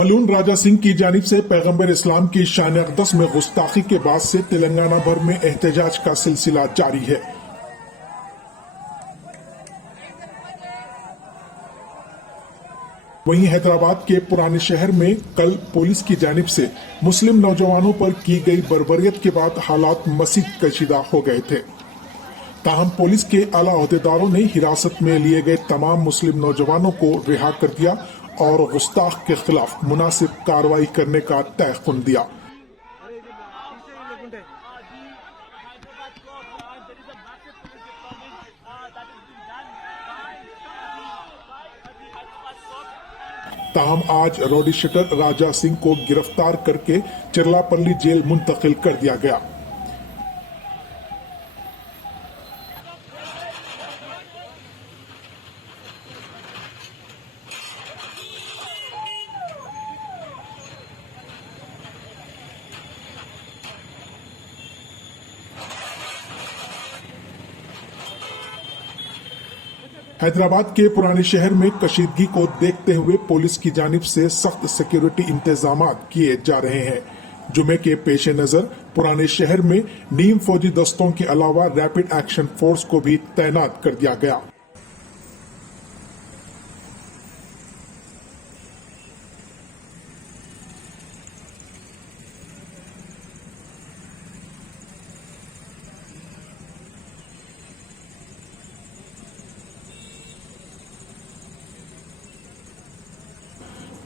मलून राजा सिंह की जानिब से पैगंबर इस्लाम की शान अक़दस में गुस्ताखी के बाद से तेलंगाना भर में एहतजाज का सिलसिला जारी है। वहीं हैदराबाद के पुराने शहर में कल पुलिस की जानिब से मुस्लिम नौजवानों पर की गई बर्बरियत के बाद हालात मज़ीद कशीदा हो गए थे। ताहम पुलिस के आला अहदेदारों ने हिरासत में लिए गए तमाम मुस्लिम नौजवानों को रिहा कर दिया और गुस्ताख के खिलाफ मुनासिब कार्रवाई करने का तयक़ुन दिया। ताहम आज रॉडी शटर राजा सिंह को गिरफ्तार करके चिरलापल्ली जेल मुंतकिल कर दिया गया। हैदराबाद के पुराने शहर में कशीदगी को देखते हुए पुलिस की जानिब से सख्त सिक्योरिटी इंतजामात किए जा रहे हैं। जुमे के पेश नजर पुराने शहर में नीम फौजी दस्तों के अलावा रैपिड एक्शन फोर्स को भी तैनात कर दिया गया।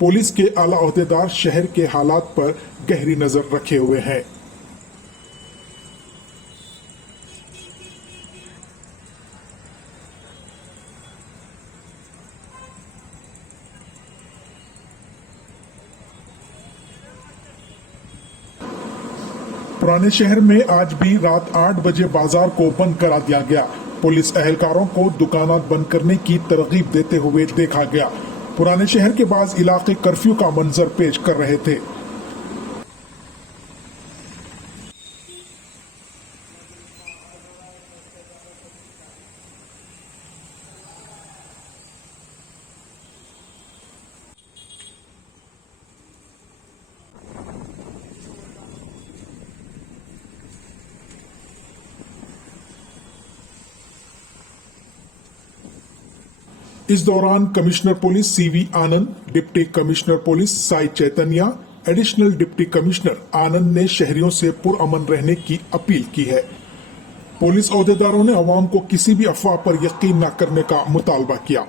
पुलिस के आला अहदेदार शहर के हालात पर गहरी नजर रखे हुए हैं। पुराने शहर में आज भी रात 8 बजे बाजार को बंद करा दिया गया। पुलिस एहलकारों को दुकानात बंद करने की तरगीब देते हुए देखा गया। पुराने शहर के बाज़ इलाके कर्फ्यू का मंजर पेश कर रहे थे। इस दौरान commissioner police CV Anand, deputy commissioner police Sai Chaitanya, additional deputy commissioner Anand ने शहरियों से पुरअमन रहने की अपील की है। पुलिस अहदेदारों ने अवाम को किसी भी अफवाह पर यकीन न करने का मुतालबा किया।